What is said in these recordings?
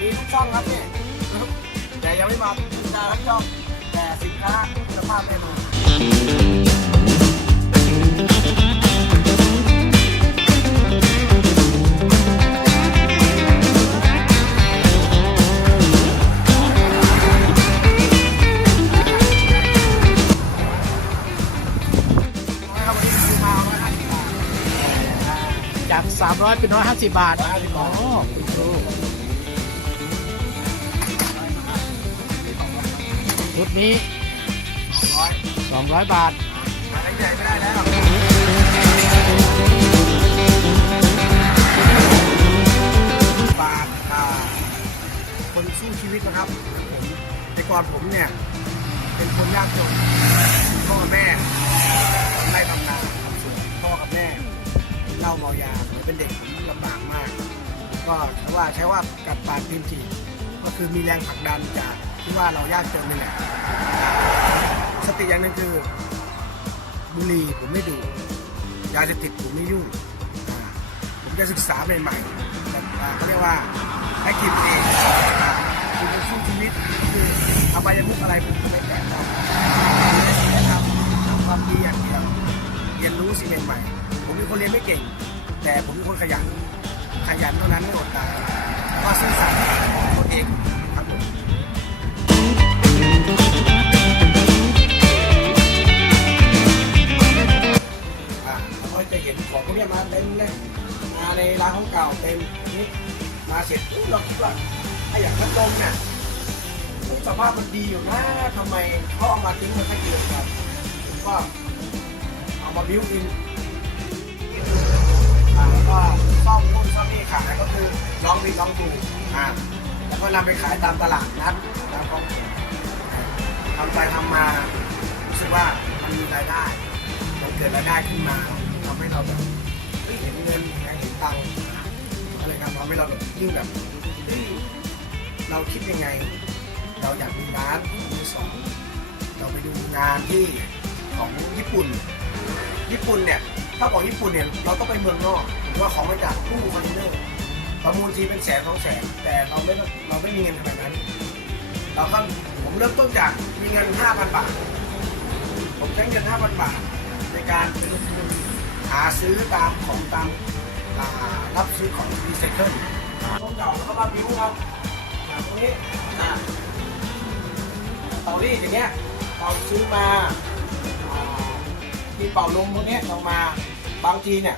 มีทุกช่องครับนี่แต่ยังไม่มาพิจารณาทั้งช่องแต่สินค้าคุณภาพแน่นอนวันนี้ซื้อมาร้อยห้าสิบบาทจาก 300 เป็น 150 บาท150บาทโอ้ ชุดนี้ร้อย200บาทใหญ่ไม่ได้แล้วฝากอ่าคนสู้ชีวิตนะครับผมแต่ก่อนผมเนี่ย เป็นคนยากจน ก็ใช้ว่าใช้ว่ากัดปากตีนจีก็คือมีแรงผลักดันจากที่ว่าเรายากจนนี่แหละสติอย่างหนึงคือบุหรี่ผมไม่ดูยาเสพติดผมไม่ยุ่งผมจะศึกษาใหม่ๆแบบอ่าเขาเรียกว่าให้กินเองคือจะสู้ชีวิตคืออบายมุกอะไรผมก็ไม่แตะต้องนะครับทำความดีอย่างเดียวเรียนรู้สิ่งใหม่ๆผมเป็นคนเรียนไม่เก่ง แต่ผมเป็นคนขยัน ขยันเท่านั้นไม่อดตายแล้วก็ซื่อสัตย์ต่อตัวเองครับผมอะเราก็จะเห็นของพวกเนี้ยมาเต็มเลยมาในร้านของเก่าเต็มนี่มาเสร็จปุ๊บเราคิดว่าไอ้อย่างพัดลมเนี่ยสภาพมันดีอยู่นะทำไมเขาเอามาทิ้งไว้แค่เดือนครับก็เอามาบิวอิน ก็ซ่อมนู่นซ่อมนี่ขายก็คือลองผิดลองถูกอ่าแล้วก็นำไปขายตามตลาดนัดตามกองทำไปทำมารู้สึกว่ามันมีรายได้มันเกิดรายได้ขึ้นมาทำให้เราแบบเฮ้ยเห็นเงินเห็นตังค์อะไรครับทำให้เราแบบยิ่งแบบเฮ้ยเราคิดยังไง เราอยากมีร้านมือสองเราไปดูงานที่ของญี่ปุ่น ญี่ปุ่นเนี่ย ถ้าของญี่ปุ่นเนี่ย เราต้องไปเมืองนอกหรือว่าของมาจากตู้คอนเทนเนอร์ประมูลทีเป็นแสนสองแสนแต่เราไม่เราไม่มีเงินขนาดนั้น เราก็ผมเริ่มต้นจากมีเงิน5,000บาท ผมใช้เงิน5,000บาท ในการหาซื้อตามของตามรับซื้อของรีไซเคิลของเก่าแล้วก็มาบิวครับอย่างตรงนี้นะเตารีดอย่างเงี้ยเราซื้อมา ที่เป่าลมพวกนี้ยเรามาบางทีเนี่ย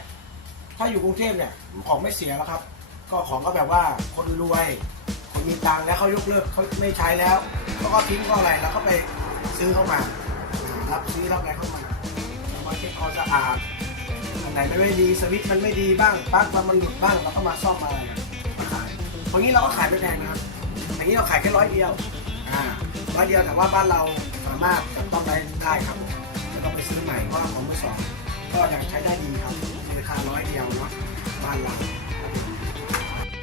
ถ้าอยู่กรุงเทพเนี่ยของไม่เสียแล้วครับ ก็ของก็แบบว่าคนรวย คนมีตังค์แล้วเขายกเลิกเขาไม่ใช้แล้วเขาก็ทิ้งก็อะไรแล้วก็ไปซื้อเข้ามารับซื้อรับอะไรเข้ามาแล้วมาเช็คความสะอาดอันไหนไม่ดีสวิตช์มันไม่ดีบ้างปลั๊กมันหลุดบ้างเราก็มาซ่อมมาอะไรมาขายตรงนี้เราก็ขายไม่แพงนะครับอย่างนี้เราขายแค่ร้อยเดียวอ่าร้อยเดียวแต่ว่าบ้านเราสามารถจับต้องได้ได้ครับ ก็ไปซื้อใหม่ว่าของมือสองก็ยังใช้ได้ดีครับราคาร้อยเดียวเนาะบ้านเรา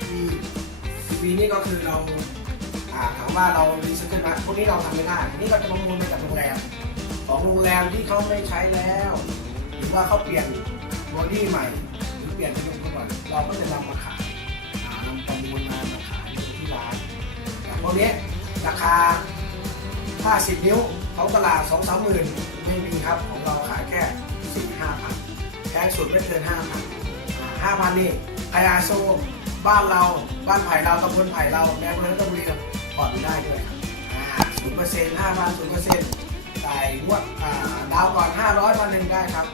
ปีปีนี้ก็คือเราถามว่าเรารีไซเคิลไหมพวกนี้เราทำไม่ได้นี่ก็จะประมูลมาจากโรงแรมของโรงแรมที่เขาไม่ใช้แล้ว หรือว่าเขาเปลี่ยนบอดี้ใหม่ หรือเปลี่ยนเป็นตัวใหม่เราก็จะนำมาขายนำประมูลมามาขายที่ร้านพวกนี้ราคา 50 นิ้วเขาตลาด 2 3หมื่น ไม่มีครับของเราขายแค่สิบห้าพันแพงสุดไม่เกินห้าพันห้าพันนี่ไออาโซบ้านเราบ้านไผ่เราตำบลไผ่เราแม่เมืองต้องเรียนผ่อนได้ด้วยครับศูนย์เปอร์เซ็นต์ห้าพันศูนย์เปอร์เซ็นต์จ่ายงวดดาวก่อนห้าร้อยพันหนึ่งได้ครับ